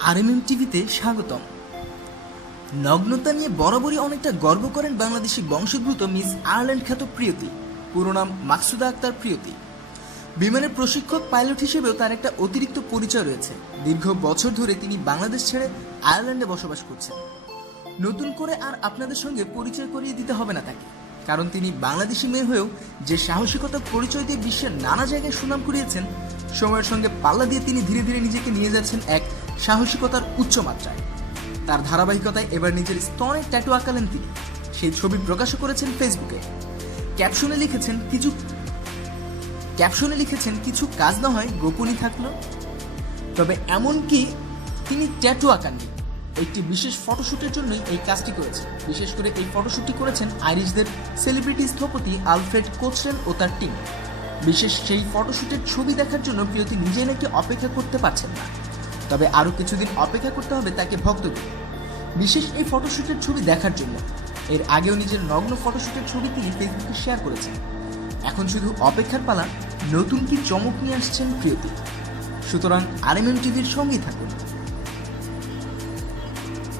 RMM টিভিতে স্বাগতম। নগ্নতা নিয়ে বরাবরই অনেকটা গর্ব করেন বাংলাদেশি বংশোদ্ভূত মিস আয়ারল্যান্ড খ্যাত প্রিয়তি। পুরো নাম মাকসুদা আক্তার প্রিয়তি। বিমানের প্রশিক্ষক, পাইলট হিসেবেও তার একটা অতিরিক্ত পরিচয় রয়েছে। দীর্ঘ বছর ধরে তিনি বাংলাদেশ ছেড়ে আয়ারল্যান্ডে বসবাস করছেন। নতুন করে আর আপনাদের সঙ্গে পরিচয় করিয়ে দিতে হবে না তাকে। কারণ তিনি বাংলাদেশি মেয়ে হয়েও যে সাহসিকতার পরিচয় দিয়ে বিশ্বের নানা জায়গায় সুনাম কুড়িয়েছেন, সময়ের সঙ্গে পাল্লা দিয়ে তিনি ধীরে ধীরে নিজেকে নিয়ে যাচ্ছেন এক সাহসিকতার উচ্চ মাত্রায়। তার ধারাবাহিকতায় এবার নিজের স্তনে ট্যাটু আঁকালেন তিনি। সেই ছবি প্রকাশও করেছেন ফেসবুকে ক্যাপশনে লিখেছেন, কিছু ক্যাপশনে লিখেছেন, কিছু কাজ না হয়, গোপনই থাকল। তবে এমনকি তিনি ট্যাটু আঁকাননি। একটি বিশেষ ফটোশ্যুটের জন্যই এই কাজটি করেছেন। বিশেষ করে এই ফটোশ্যুটটি করেছেন আইরিশদের সেলিব্রিটি স্থপতি আলফ্রেড কোচরেল ও তার টিম বিশেষ সেই ফটোশ্যুটের ছবি দেখার জন্য প্রিয়তি নিজে নাকি অপেক্ষা করতে পারছেন না। তবে আরও কিছুদিন অপেক্ষা করতে হবে তাকে ভক্তদের। বিশেষ এই ফটোশ্যুটের ছবি দেখার জন্য। এর আগেও নিজের নগ্ন ফটোশ্যুটের ছবি তিনি ফেসবুকে শেয়ার করেছেন। এখন শুধু অপেক্ষার পালা, নতুন কি চমক নিয়ে আসছেন প্রিয়তি। সুতরাং আরএমএম টিভির সঙ্গেই থাকুন।